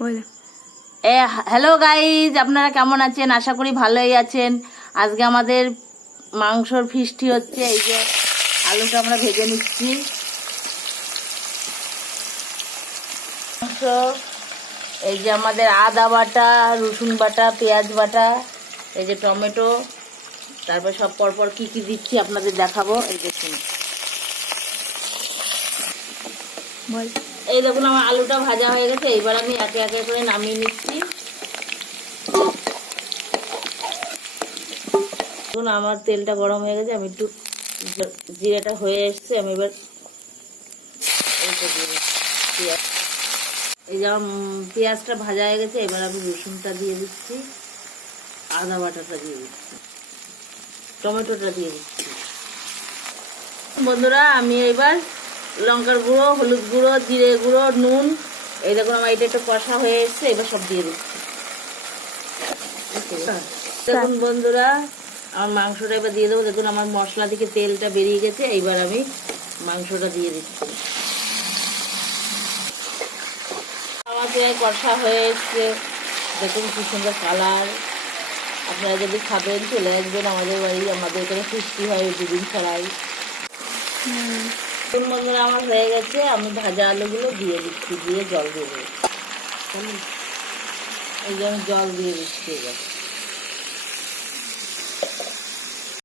Hello guys, আপনারা কেমন আছেন? আশা করি ভালোই আছেন। আজকে আমাদের মাংসর ফিস্টি হচ্ছে। এই যে আলুটা আমরা ভেজে নিচ্ছি। মাংস, এই যে আমাদের আদা বাটা, রসুন বাটা, পেঁয়াজ বাটা, এই যে টমেটো, তারপর সব পরপর কি কি দিচ্ছি আপনাদের দেখাবো। এই দেখুন, এই দেখুন আমার আলুটা ভাজা হয়ে গেছে। এইবার আমি একে একে করে নামিয়ে নিচ্ছি। দেখুন আমার তেলটা গরম হয়ে গেছে, আমি একটু জিরাটা হয়ে এসছে, আমি এবার এই যে আমার পেঁয়াজটা ভাজা হয়ে গেছে, এবার আমি রসুনটা দিয়ে দিচ্ছি, আদা বাটাটা দিয়ে দিচ্ছি, টমেটোটা দিয়ে দিচ্ছি। বন্ধুরা, আমি এবার লঙ্কার গুঁড়ো, হলুদ গুঁড়ো, জিরে গুঁড়ো, নুন, এই দেখুন আমার এটা একটু কষা হয়ে এসছে, এবার সব দিয়ে দিচ্ছি। দেখুন বন্ধুরা, আমার মাংসটা এবার দিয়ে দেবো। দেখুন আমার মশলা থেকে তেলটা বেরিয়ে গেছে, এইবার আমি মাংসটা দিয়ে দিচ্ছি। আমার প্রায় কষা হয়ে এসছে, দেখুন কি সুন্দর কালার। আপনারা যদি খাবেন চলে আসবেন আমাদের বাড়ি, আমাদের এখানে ফিস্টি হয় দুদিন ছাড়াই। বন্ধুরা আমার হয়ে গেছে, আমি ভাজা আলুগুলো দিয়ে দিচ্ছি, দিয়ে জল দিয়ে দেবো। এই যে আমি জল দিয়ে দিচ্ছি এবার।